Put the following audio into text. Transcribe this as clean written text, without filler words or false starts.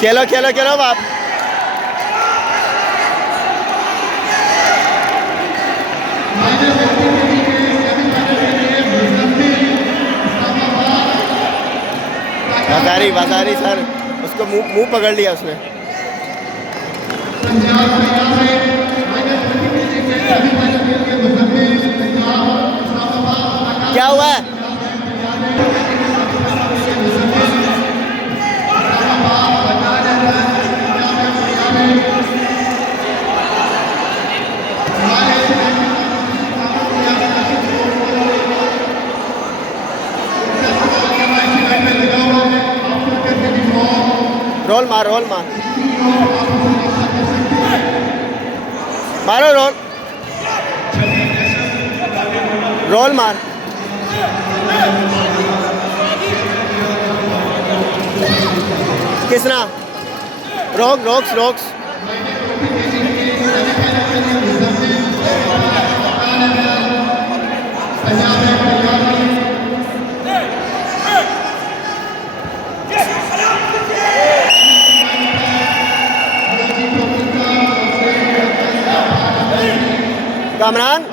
खेलो खेलो खेलो बाप। बाजारी सर, उसको मुंह पकड़ लिया उसने। क्या हुआ है? रोल मार, रोल मार, मारो रोल, रोल मार। किसना? Rocks rocks. कामरान